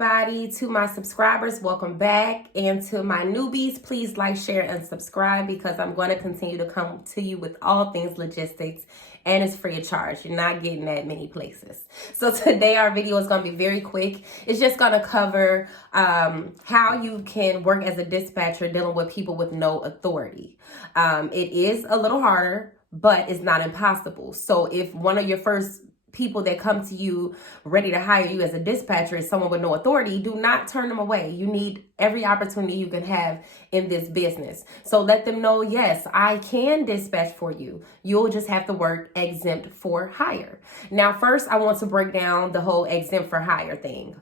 everybody. To my subscribers, welcome back. And to my newbies, please like, share, and subscribe because I'm going to continue to come to you with all things logistics, and it's free of charge. You're not getting that many places. So today our video is going to be very quick. It's just going to cover how you can work as a dispatcher dealing with people with no authority. It is a little harder, but it's not impossible. So if one of your first people that come to you ready to hire you as a dispatcher is someone with no authority, do not turn them away. You need every opportunity you can have in this business. So let them know, yes, I can dispatch for you. You'll just have to work exempt for hire. Now, first, I want to break down the whole exempt for hire thing.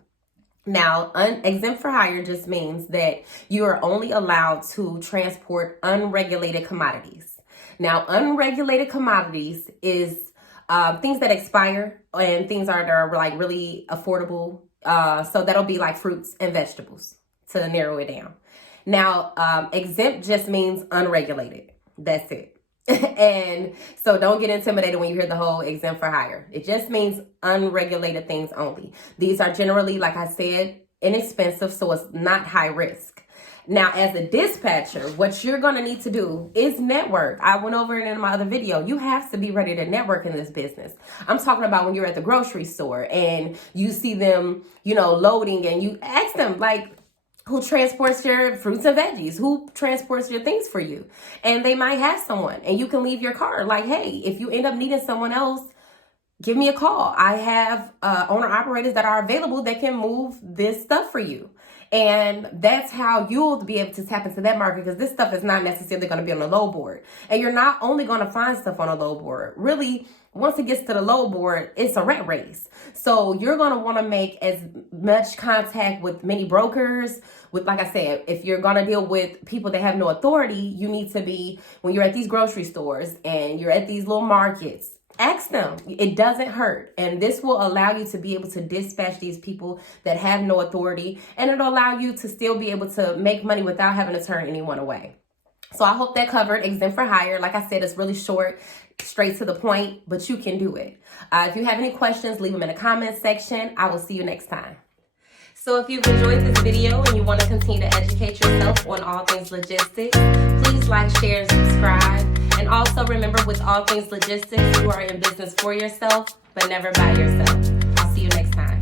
Now, exempt for hire just means that you are only allowed to transport unregulated commodities. Now, unregulated commodities is things that expire and things that are like really affordable. So that'll be like fruits and vegetables to narrow it down. Now, exempt just means unregulated. That's it. And so don't get intimidated when you hear the whole exempt for hire. It just means unregulated things only. These are generally, like I said, inexpensive, so it's not high risk. Now, as a dispatcher, what you're going to need to do is network. I went over it in my other video. You have to be ready to network in this business. I'm talking about when you're at the grocery store and you see them, loading, and you ask them, like, who transports your fruits and veggies? Who transports your things for you? And they might have someone, and you can leave your card. Like, hey, if you end up needing someone else, give me a call. I have owner-operators that are available that can move this stuff for you. And that's how you'll be able to tap into that market, because this stuff is not necessarily going to be on the low board. And you're not only going to find stuff on a low board. Really, once it gets to the low board, it's a rat race. So you're going to want to make as much contact with many brokers. With, like I said, if you're going to deal with people that have no authority, you need to be, when you're at these grocery stores and you're at these little markets, ask them. It doesn't hurt. And this will allow you to be able to dispatch these people that have no authority. And it'll allow you to still be able to make money without having to turn anyone away. So I hope that covered exempt for hire. Like I said, it's really short, straight to the point, but you can do it. If you have any questions, leave them in the comment section. I will see you next time. So if you've enjoyed this video and you want to continue to educate yourself on all things logistics, please like, share, and subscribe. And also remember, with all things logistics, you are in business for yourself, but never by yourself. I'll see you next time.